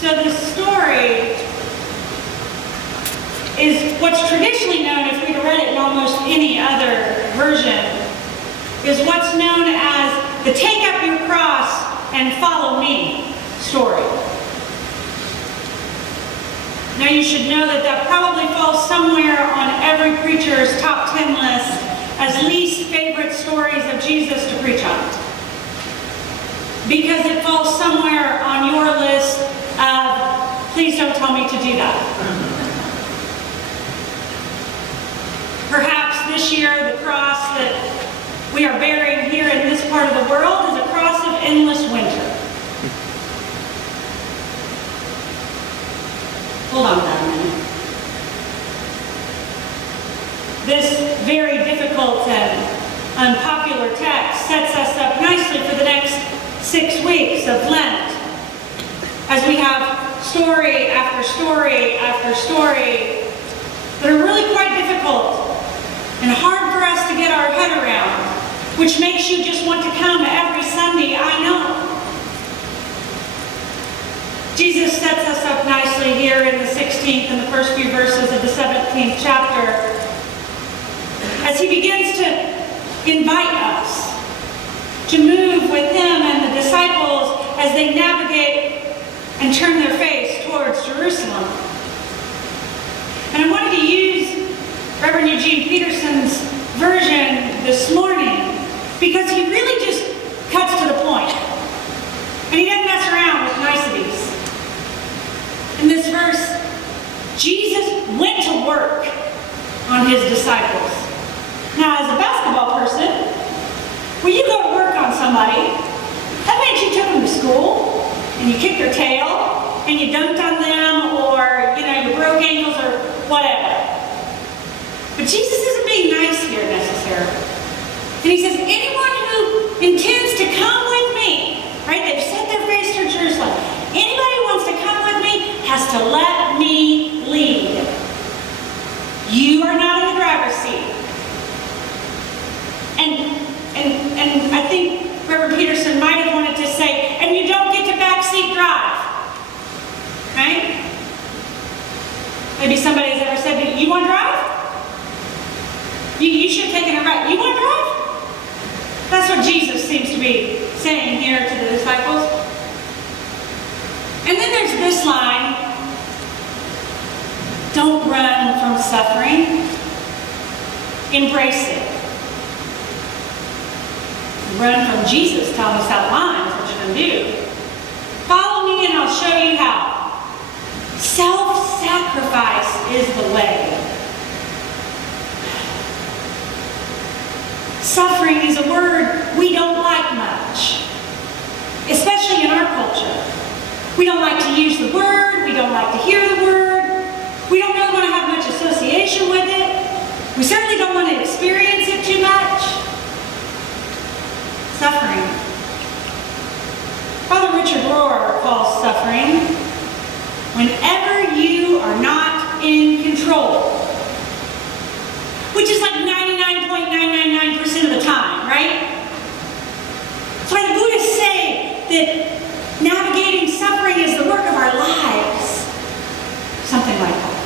So the story is what's traditionally known, if we'd read it in almost any other version, is what's known as the take up your cross and follow me story. Now you should know that that probably falls somewhere on every preacher's top 10 list as least favorite stories of Jesus to preach on. Because it falls somewhere on your list of, please don't tell me to do that. Perhaps this year the cross that we are bearing here in this part of the world is a cross of endless winter. Hold on for a minute. This very difficult and unpopular text sets us up nicely for the next 6 weeks of Lent, as we have story after story after story that are really quite difficult and hard for us to get our head around, which makes you just want to come every Sunday, I know. Jesus sets us up nicely here in the 16th and the first few verses of the 17th chapter as he begins to invite us to move with him and the disciples as they navigate and turn their face towards Jerusalem. And I wanted to use Reverend Eugene Peterson's version this morning because he really just cuts to the point. And he doesn't mess around with niceties. In this verse, Jesus went to work on his disciples. Now, as a basketball person, when you go to work on somebody, that means you took them to school, and you kicked their tail, and you dunked on them, or, you broke ankles, or whatever. But Jesus isn't being nice here necessarily. And he says, anyone who intends to come with me, right? They've set their face to Jerusalem. Anybody who wants to come with me has to let me lead. You are not in the driver's seat. And I think Reverend Peterson might have wanted to say, and you don't get to backseat drive. Right? Maybe somebody has ever said, you want to drive? You should have taken a ride. You want to drive? That's what Jesus seems to be saying here to the disciples. And then there's this line, don't run from suffering, embrace it. Run from Jesus, telling us outlines what you're going to do. Follow me and I'll show you how. Self-sacrifice is the way. Suffering is a word we don't like much, especially in our culture. We don't like to use the word, we don't like to hear the word, we don't really want to have much association with it, we certainly don't want to experience it too much. Suffering. Father Richard Rohr calls suffering whenever you are not in control, which is like 99.999% of the time, right? That's why the Buddhists say that navigating suffering is the work of our lives. Something like that.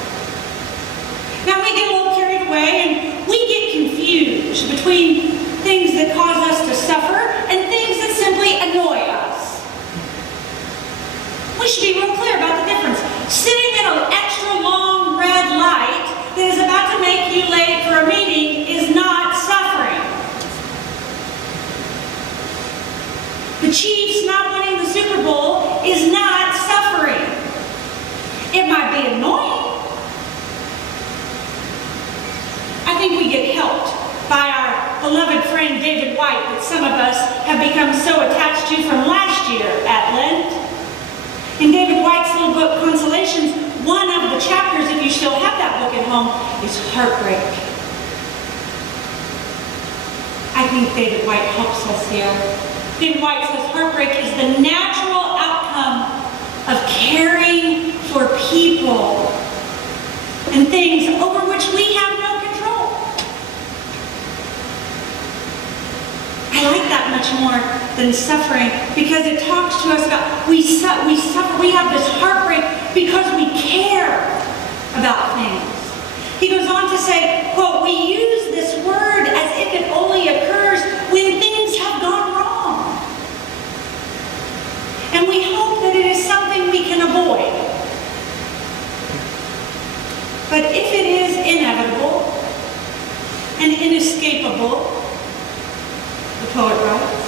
Now we get a little carried away and we get confused between things that cause us to suffer and things that simply annoy us. We should be real clear about the difference. Sitting at an extra long red light that is about to make you late for a meeting is not suffering. The Chiefs not winning the Super Bowl is not suffering. It might be annoying. I think we get helped by our beloved friend David White that some of us have become so attached to from last year at Lent. In David White's little book, Consolations, one of the chapters, if you still have that book at home, is heartbreak. I think David White helps us here. David White says heartbreak is the natural outcome of caring for people and things over which we have no control. I like that much more than suffering because it talks to us about we suffer. We have this heartbreak because we care about things. He goes on to say, quote, we use this word as if it only occurs when things have gone wrong. And we hope that it is something we can avoid. But if it is inevitable and inescapable, the poet writes,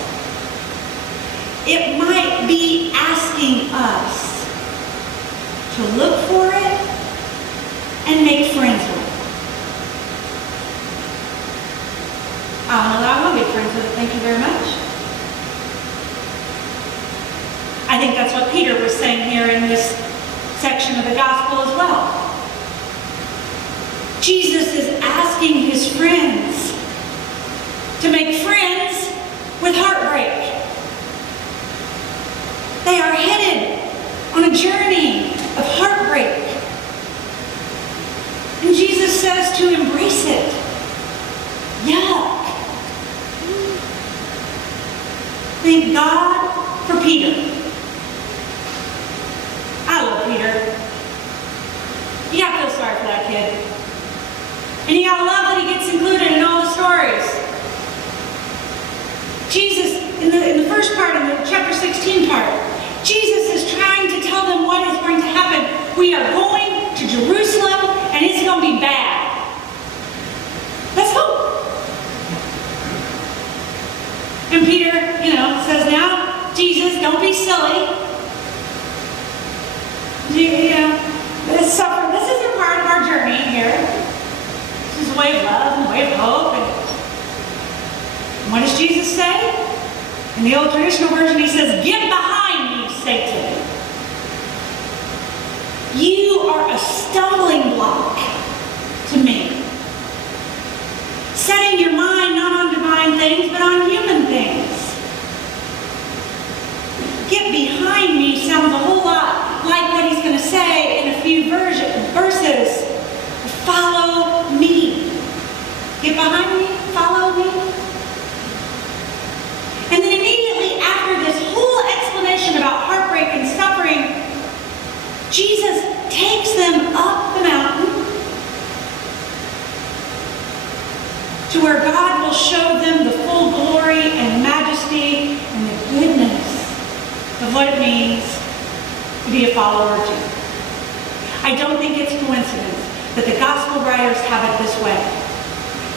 it might be asking us to look for it and make friends with it. I don't know that I want to be friends with it. Thank you very much. I think that's what Peter was saying here in this section of the gospel as well. Jesus is asking his friends to make friends with heartbreak. They are headed on a journey of heartbreak. And Jesus says to embrace it. Yuck. Thank God for Peter. I love Peter. You gotta feel sorry for that kid. And you gotta love that he gets included in all the stories. Jesus, in the first part, in the chapter 16 part, Jesus is trying to tell them what is going to happen. We are going to Jerusalem, and it's going to be bad. Let's go. And Peter, says, now, Jesus, don't be silly. This suffering, this is a part of our journey here. This is a way of love and a way of hope. And what does Jesus say? In the old traditional version, he says, get behind me, Satan. You are a stumbling block to me. Setting your mind not on divine things, but on human things. Get behind me sounds a whole lot like what he's going to say in a few verses. Follow me. Get behind me, follow me. And then immediately after this whole explanation about heartbreak and suffering, Jesus takes them up the mountain to where God will show them the full glory and majesty and the goodness of what it means to be a follower of Jesus. I don't think it's coincidence that the gospel writers have it this way.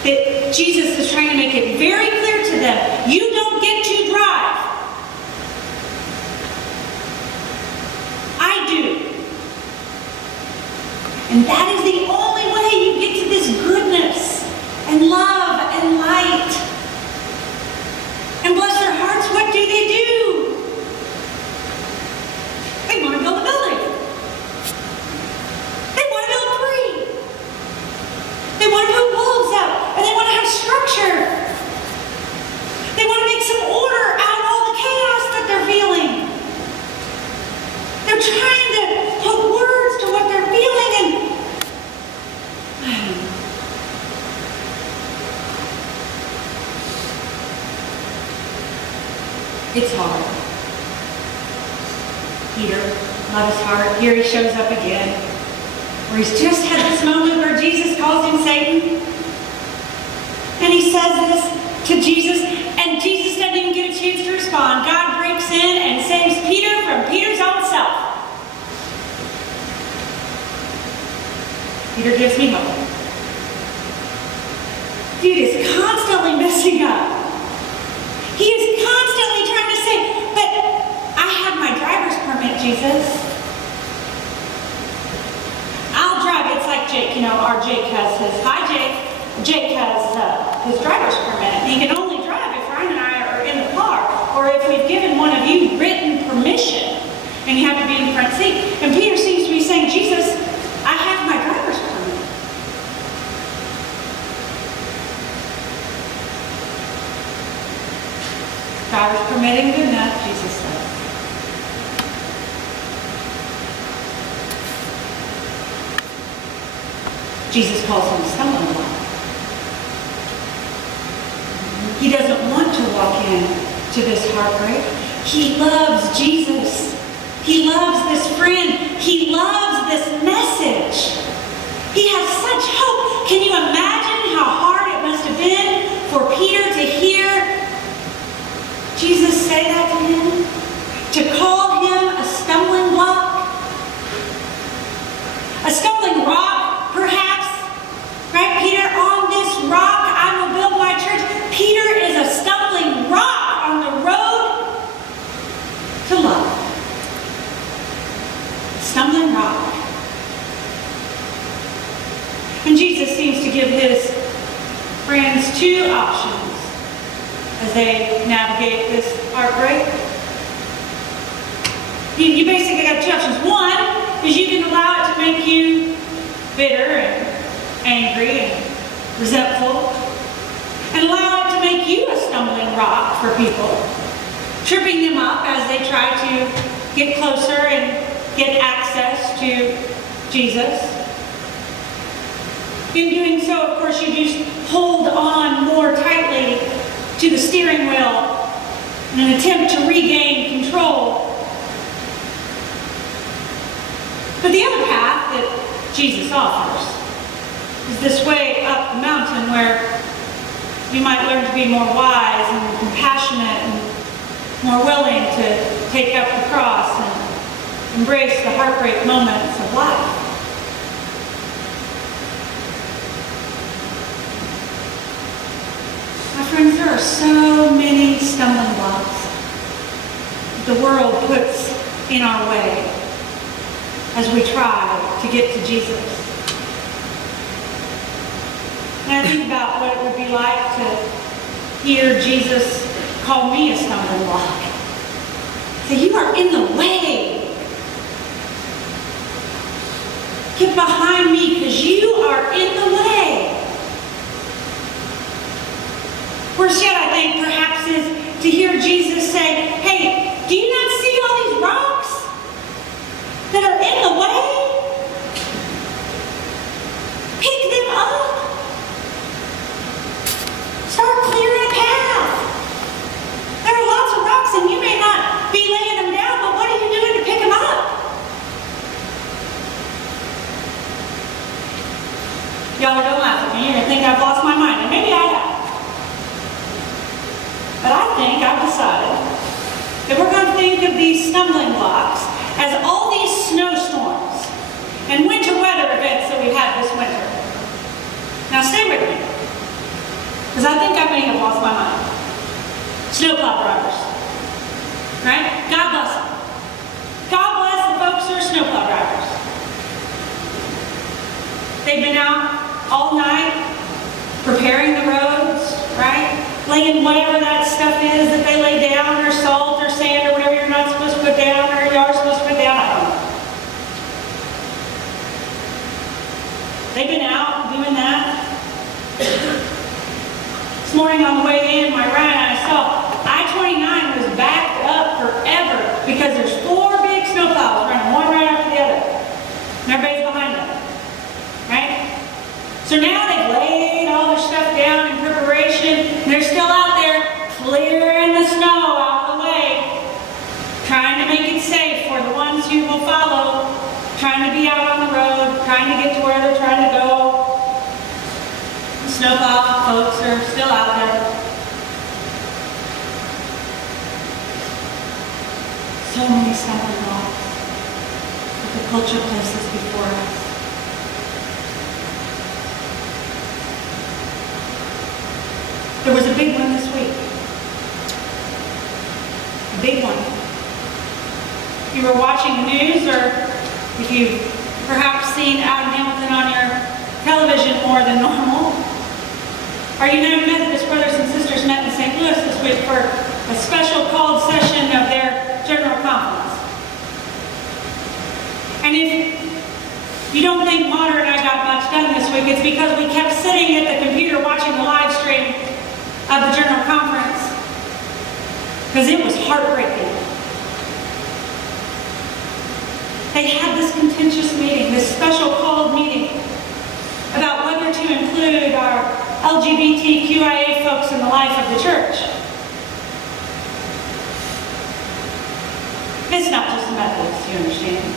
That Jesus is trying to make it very clear to them, you don't get to drive. I do. And that is the only way you get to this goodness and love and light. And bless their hearts, what do? They want to build a building. They want to build 3. They want to put walls up, and they want to have structure. They want to make some order out of all the chaos that they're feeling. They're trying to put words to what they're feeling, and I don't know. It's hard. Peter, not his heart. Here he shows up again, where he's just had this moment where Jesus calls him Satan. And he says this to Jesus, and Jesus doesn't even get a chance to respond. God breaks in and saves Peter from Peter's own self. Peter gives me hope. Dude is constantly messing up. He is constantly trying to say, but I have my driver's permit, Jesus. I'll drive. It's like Jake, our Jake has his, hi Jake. Jake has his driver's permit. He can only drive if Ryan and I are in the car, or if we've given one of you written permission, and you have to be in the front seat. And Peter seems to be saying, Jesus, I have my driver's permit. Driver's permit isn't good enough, Jesus says. Jesus calls him a stumbling block. He doesn't want to walk into this heartbreak. He loves Jesus. He loves this friend. He loves stumbling rock. And Jesus seems to give his friends two options as they navigate this heartbreak. You basically got two options. One is you can allow it to make you bitter and angry and resentful, and allow it to make you a stumbling rock for people, tripping them up as they try to get closer and get access to Jesus. In doing so, of course, you just hold on more tightly to the steering wheel in an attempt to regain control. But the other path that Jesus offers is this way up the mountain where you might learn to be more wise and compassionate and more willing to take up the cross and embrace the heartbreak moments of life. My friends, there are so many stumbling blocks that the world puts in our way as we try to get to Jesus. And I think about what it would be like to hear Jesus call me a stumbling block. Say, you are in the way. Get behind me because you are in the way. Worse yet, I think, perhaps, is to hear Jesus say, hey, do you not see all these rocks that are in the way? Pick them up. Start clearing a path. There are lots of rocks and you may not be laying them down, but what are you doing to pick them up? Y'all are going to laugh at me. You're going to think I've lost my mind, and maybe I have. But I think I've decided that we're going to think of these stumbling blocks as all these snowstorms and winter weather events that we've had this winter. Now stay with me, because I think I may have lost my mind. Snowplow drivers. Right? God bless them. God bless the folks who are snowplow drivers. They've been out all night preparing the roads, right? Laying whatever that stuff is that they lay down, or salt or sand or whatever you're not supposed to put down or you are supposed to put down. I don't know. They've been out doing that. This morning on the way in, my ride, I saw I-29 was backed up forever because there's 4 big snowplows running one right after the other. And everybody's behind them. Right? So now they've laid all their stuff down in preparation. And they're still out there clearing the snow out of the way, trying to make it safe for the ones who will follow, trying to be out on the road, trying to get to where they're trying to go. The snowplow folks are still out there. So many stumbling blocks that the culture places before us. There was a big one this week. A big one. If you were watching the news, or if you've perhaps seen Adam Hamilton on your television more than normal, our United Methodist brothers and sisters met in St. Louis this week for a special called session of their General Conference. And if you don't think Mater and I got much done this week, it's because we kept sitting at the computer watching the live stream of the General Conference, because it was heartbreaking. They had this contentious meeting, this special called meeting, about whether to include our LGBTQIA folks in the life of the church. It's not just the Methodists, you understand.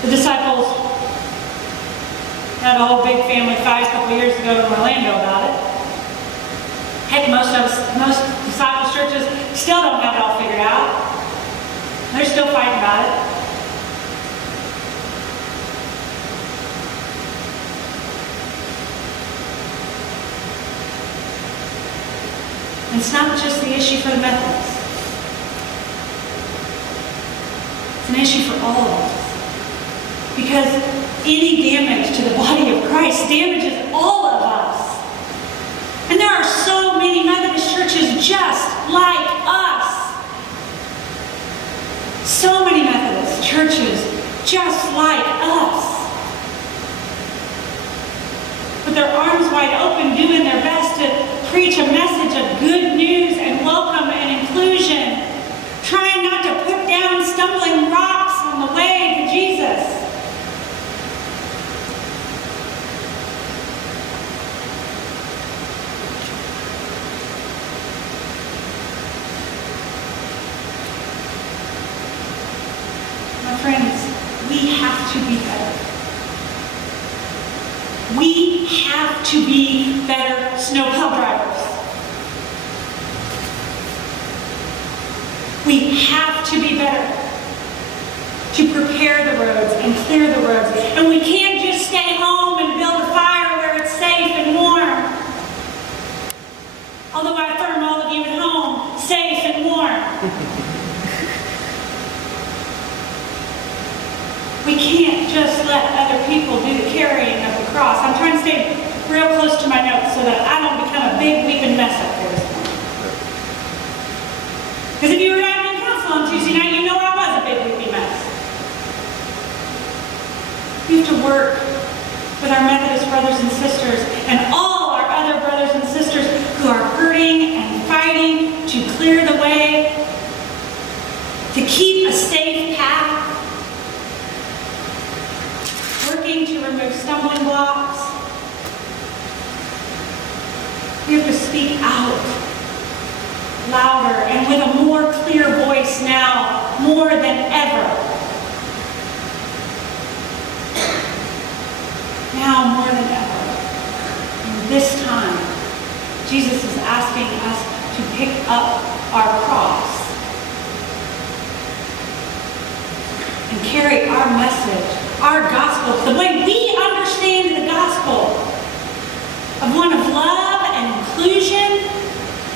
The disciples had a whole big family fight a couple years ago in Orlando about it. Heck, most disciples churches still don't have it all figured out. They're still fighting about it. And it's not just the issue for the Methodists. It's an issue for all of us. Because any damage to the body of Christ damages all of us. And there are so many Methodist churches just like us. So many Methodist churches just like us. With their arms wide open, doing their best to preach a message of good news and welcome and inclusion, trying not to put down stumbling rocks on the way to Jesus. My friends, we have to be better. We have to be better snowplow drivers. We have to be better to prepare the roads and clear the roads. And we can't just stay home and build a fire where it's safe and warm. Although I affirm all of you at home, safe and warm. We can't just let other people do the carrying of the cross. I'm trying to stay real close to my notes so that I don't become a big weeping mess up here this morning. Because if you were admin council on Tuesday night, you know I was a big weeping mess. We have to work with our Methodist brothers and sisters and all our other brothers and sisters who are hurting and fighting to clear the way, to keep a safe path, working to remove stumbling blocks. We have to speak out louder and with a more clear voice now, more than ever. Now more than ever. And this time, Jesus is asking us to pick up our cross and carry our message, our gospel, the way we understand the gospel, of one of love and inclusion,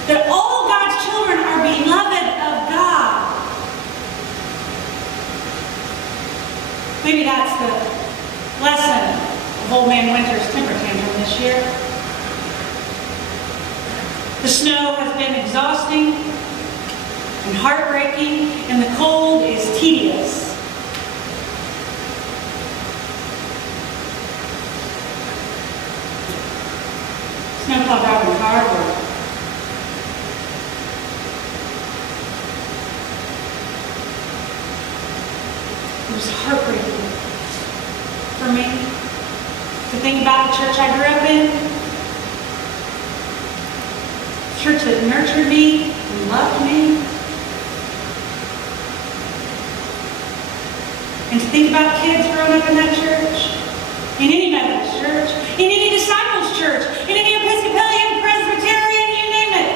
that all God's children are beloved of God. Maybe that's the lesson of Old Man Winter's temper tantrum this year. The snow has been exhausting and heartbreaking, and the cold is tedious. Snowplow driving is hard work. It was heartbreaking for me to think about the church I grew up in, a church that nurtured me and loved me, and to think about kids growing up in that church, in any Methodist church, in any Disciples church, in any Episcopalian, Presbyterian, you name it,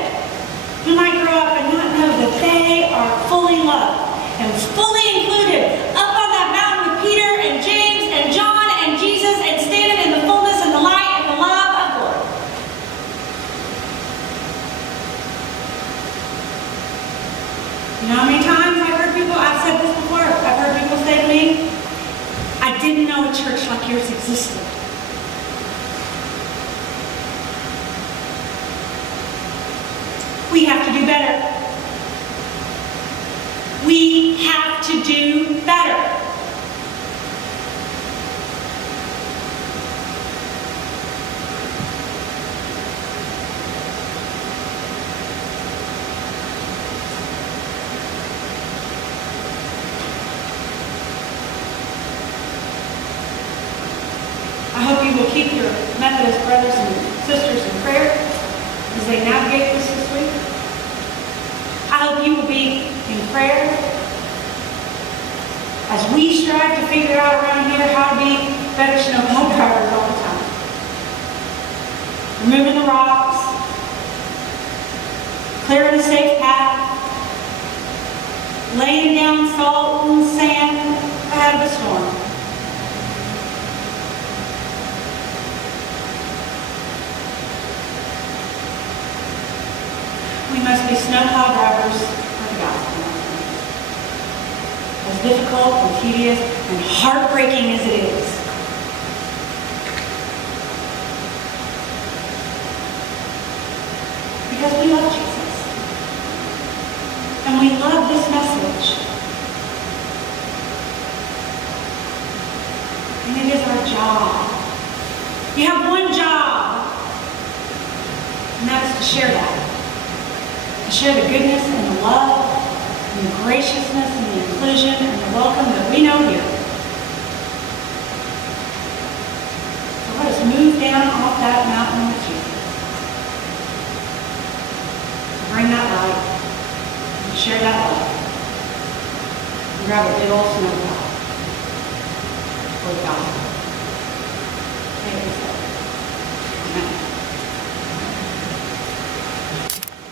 who might grow up and not know that they are fully loved and fully included up on that mountain with Peter and James and John and Jesus and standing in the fullness and the light and the love of the Lord. You know how many times I've said this before, I've heard people say to me, I didn't know a church like yours existed. We have to do better. We have to do better. I hope you will keep your Methodist brothers and sisters in prayer as they navigate this week. I hope you will be in prayer as we strive to figure out around here how to be better snowplow drivers all the time. Removing the rocks, clearing a safe path, laying down salt and sand ahead of a storm. We must be snowplow drivers for the gospel. as difficult and tedious and heartbreaking as it is. Because we love Jesus. And we love this message. And it is our job. You have one job, and that is to share that. To share the goodness and the love and the graciousness and the inclusion and the welcome that we know here. So let us move down off that mountain with Jesus. Bring that light and share that love. And grab a big old snowball for the gospel.